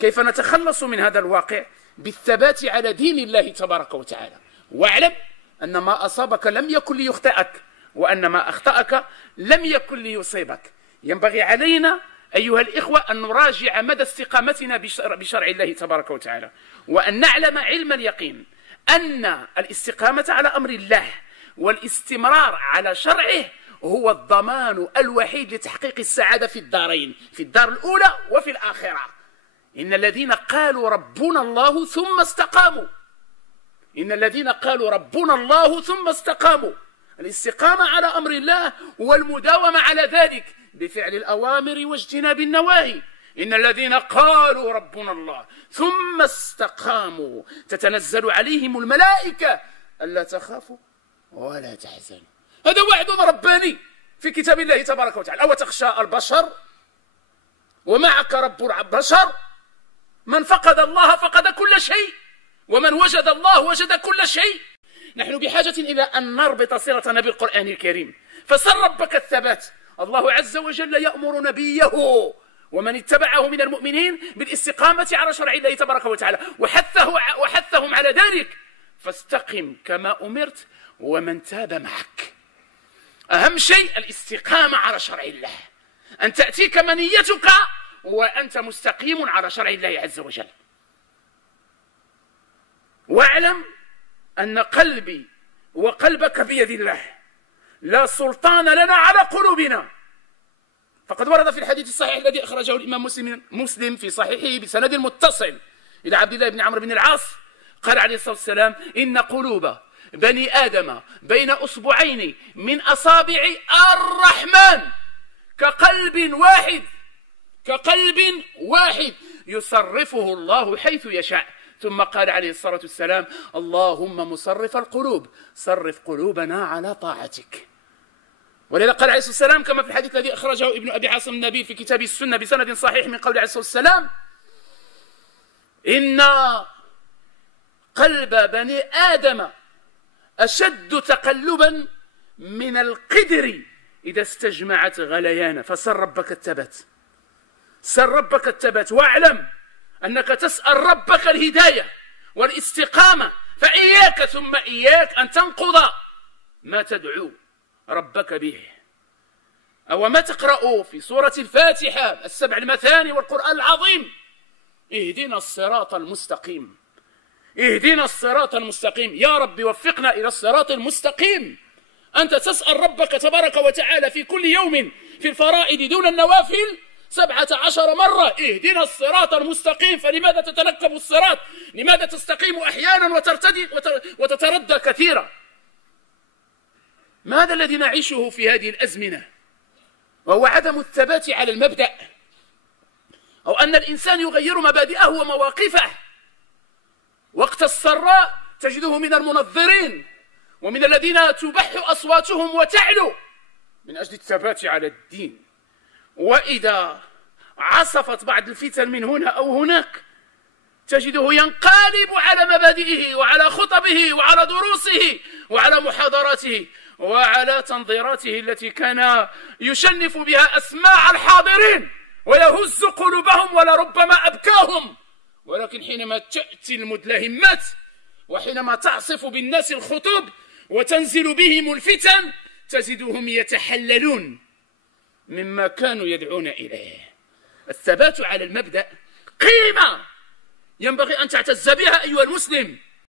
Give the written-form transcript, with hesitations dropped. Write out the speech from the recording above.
كيف نتخلص من هذا الواقع؟ بالثبات على دين الله تبارك وتعالى. واعلم أن ما أصابك لم يكن ليخطئك، وأن ما أخطأك لم يكن ليصيبك. ينبغي علينا أيها الإخوة أن نراجع مدى استقامتنا بشرع الله تبارك وتعالى، وأن نعلم علم اليقين أن الاستقامة على أمر الله والاستمرار على شرعه هو الضمان الوحيد لتحقيق السعادة في الدارين، في الدار الأولى وفي الآخرة. إن الذين قالوا ربنا الله ثم استقاموا، إن الذين قالوا ربنا الله ثم استقاموا. الاستقامة على أمر الله والمداومة على ذلك بفعل الأوامر واجتناب النواهي. إن الذين قالوا ربنا الله ثم استقاموا تتنزل عليهم الملائكة ألا تخافوا ولا تحزنوا. هذا وعد رباني في كتاب الله تبارك وتعالى. أو تخشى البشر ومعك رب البشر؟ من فقد الله فقد كل شيء، ومن وجد الله وجد كل شيء. نحن بحاجة إلى أن نربط صلتنا بالقرآن الكريم. فسر ربك الثبات. الله عز وجل يأمر نبيه ومن اتبعه من المؤمنين بالاستقامة على شرع الله تبارك وتعالى، وحثهم على ذلك. فاستقم كما أمرت ومن تاب معك. أهم شيء الاستقامة على شرع الله، أن تأتيك منيتك وأنت مستقيم على شرع الله عز وجل. واعلم أن قلبي وقلبك بيد الله، لا سلطان لنا على قلوبنا. فقد ورد في الحديث الصحيح الذي أخرجه الإمام مسلم في صحيحه بسند متصل إلى عبد الله بن عمرو بن العاص، قال عليه الصلاة والسلام: إن قلوب بني آدم بين أصبعين من أصابع الرحمن كقلب واحد يصرفه الله حيث يشاء. ثم قال عليه الصلاة والسلام: اللهم مصرف القلوب صرف قلوبنا على طاعتك. ولذا قال عليه الصلاة والسلام كما في الحديث الذي أخرجه ابن أبي عاصم النبي في كتاب السنة بسند صحيح من قول عليه الصلاة والسلام: إن قلب بني آدم أشد تقلبا من القدر إذا استجمعت غليانا. فسر ربك الثبات، سر ربك الثبات. واعلم أنك تسأل ربك الهداية والاستقامة، فإياك ثم إياك أن تنقض ما تدعو ربك به. أو ما تقرأ في سورة الفاتحة 7 المثاني والقرآن العظيم: اهدنا الصراط المستقيم، اهدنا الصراط المستقيم. يا رب وفقنا إلى الصراط المستقيم. أنت تسأل ربك تبارك وتعالى في كل يوم في الفرائض دون النوافل 17 مرة: اهدنا الصراط المستقيم. فلماذا تتنكب الصراط؟ لماذا تستقيم أحيانا وترتدي وتتردى كثيرا؟ ماذا الذي نعيشه في هذه الأزمنة؟ وهو عدم الثبات على المبدأ، أو أن الإنسان يغير مبادئه ومواقفه. وقت السراء تجده من المنظرين ومن الذين تبح أصواتهم وتعلو من أجل الثبات على الدين. وإذا عصفت بعض الفتن من هنا أو هناك تجده ينقلب على مبادئه وعلى خطبه وعلى دروسه وعلى محاضراته وعلى تنظيراته التي كان يشنف بها أسماع الحاضرين ويهز قلوبهم ولربما أبكاهم. ولكن حينما تأتي المدلهمات وحينما تعصف بالناس الخطوب وتنزل بهم الفتن تجدهم يتحللون مما كانوا يدعون إليه. الثبات على المبدأ قيمة ينبغي أن تعتز بها أيها المسلم.